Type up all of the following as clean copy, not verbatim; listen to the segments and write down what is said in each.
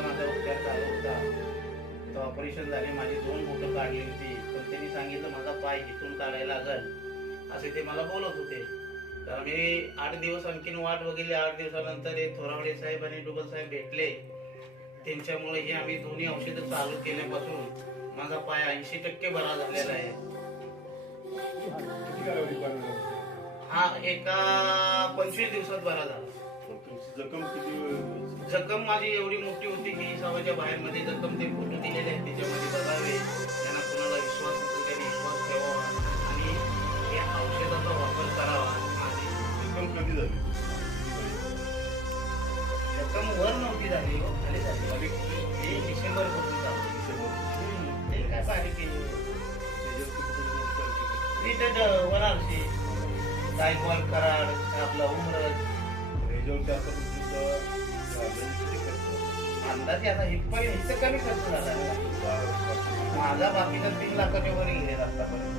माझा उपचार चालू होता. तर ऑपरेशन झाले, माझी 2 बोटं काढली होती. पण त्यांनी सांगितलं माझा पाय इथून काढायला लागल असे ते मला बोलत होते. तर आम्ही 8 दिवस आणखीन वाट बघितली. 8 दिवसानंतर हे थोरावडे साहेब आणि डुबल साहेब भेटले. त्यांच्यामुळे हे आम्ही दोन्ही औषधं चालू केल्यापासून माझा पाय 80% बरा झालेला आहे. हा एका 25 दिवसात बरा झाला. जखम माझी एवढी मोठी होती की सवाच्या बाहेर मध्ये जखम ते फोटो दिलेले आहेत त्याच्यामध्ये बघावे. त्यांना कुणाला विश्वास असेल त्यांनी विश्वास ठेवावा आणि या औषधाचा वापर करावा. माझी जखम कधी झाली? जखम वर नव्हती झाली, खाली झाली. हे डिसेंबर पासून चालू. ते काय बारीक वराळशी गायकवाड कराड आपला उमरज अंदाजे आता इथं कमी खर्च झाला. माझा बाकीचा 3 लाखाच्या वर गेलेला आतापर्यंत.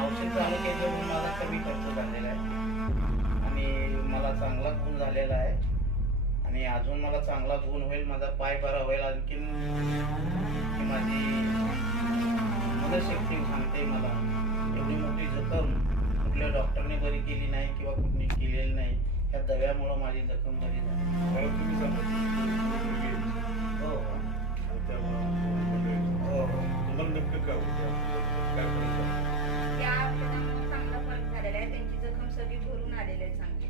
औषध चालू केल्यामुळे मला कमी खर्च झालेला आहे आणि मला चांगला गुण झालेला आहे आणि अजून मला चांगला गुण होईल. माझा पाय बरा होईल. आणखीन माझी मनशक्ती सांगते मला एवढी मोठी जखम कुठल्या डॉक्टरने बरी केली नाही किंवा कुठली केलेली नाही. त्या दव्यामुळं माझी जखम बरी झाली. हो चांगला फरक झालेला आहे. त्यांची जखम सगळी भरून आलेली आहे चांगली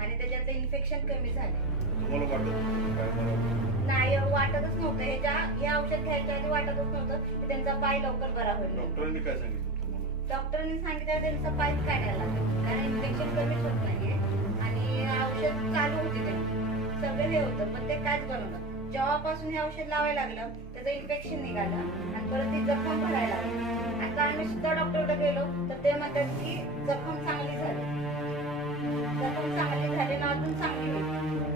आणि त्याच्यातलं इन्फेक्शन कमी झाले. नाही वाटतच नव्हतं. हे औषध घ्यायच्या आधी वाटतच नव्हतं की त्यांचा पाय लवकर बरा होईल. डॉक्टरांनी काय सांगितलं? डॉक्टरांनी सांगितलं त्यांचा पाय काढायला लागेल कारण इन्फेक्शन कमीच होत नाहीये आणि औषध चालू होते त्यांची सगळं हे होतं पण ते काहीच बनवलं. जेव्हापासून हे औषध लावायला लागलं त्याचं इन्फेक्शन निघालं आणि परत ती जखम भरायला लागली. आता आम्ही सुद्धा डॉक्टरकडे गेलो तर ते म्हणतात की जखम चांगली झाली, जखम चांगली झाली ना अजून चांगली होती.